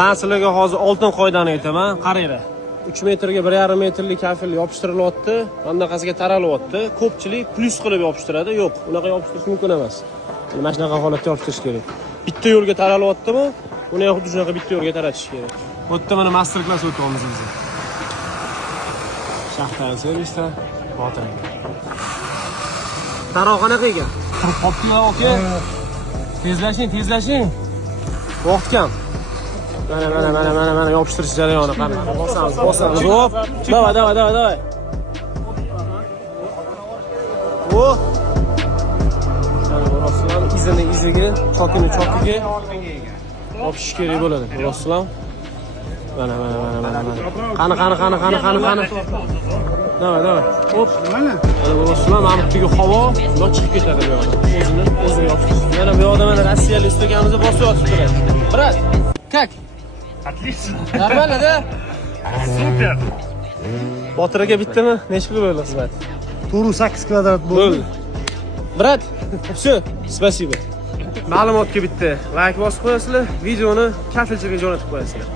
Men sizlarga hozir oltin qoidani aytaman. Qaranglar. 3 metrga 1,5 metrlik kafil yopishtiryapti, bunaqasiga taralyapti. Ko'pchilik plus qilib yopishtiradi. Yo'q, unaqa yopishtirish mumkin emas. Mana shunaqa holatda yopishtirish kerak. Bitta yo'lga taralyaptimi, uni ham xuddi shunaqa bitta yo'lga taratish kerak. Bu yerda mana master klass o'tyapmiz biz. Shaxtari servisda botiring. Taroq qanaqa ekan? Qoptilar aka. Tezlashing. Vaqt kam. Mana yopishtirish jarayoni qani. Bosamiz. Hop. Давай. O. Raslan iziga, chokiga yopish kerak bo'ladi. Raslan. Mana. Qani. Давай. Hop. Mana Raslan mamtiga havo, bundoq chiqib ketadi bu yoqda. O'zini yopish. Mana bu yoqda mana rossiyalik ustagamizga bosib yotib turadi. Brat, как? Отлично. Нормально, да? Супер. Botir aka bittami? Nechta pul bo'ldi xizmat? 8 kvadrat bo'ldi. Brat, все, спасибо. Ma'lumotga bitta like bosib qo'yasizlar, videoni kafilchaga jo'natib qo'yasizlar.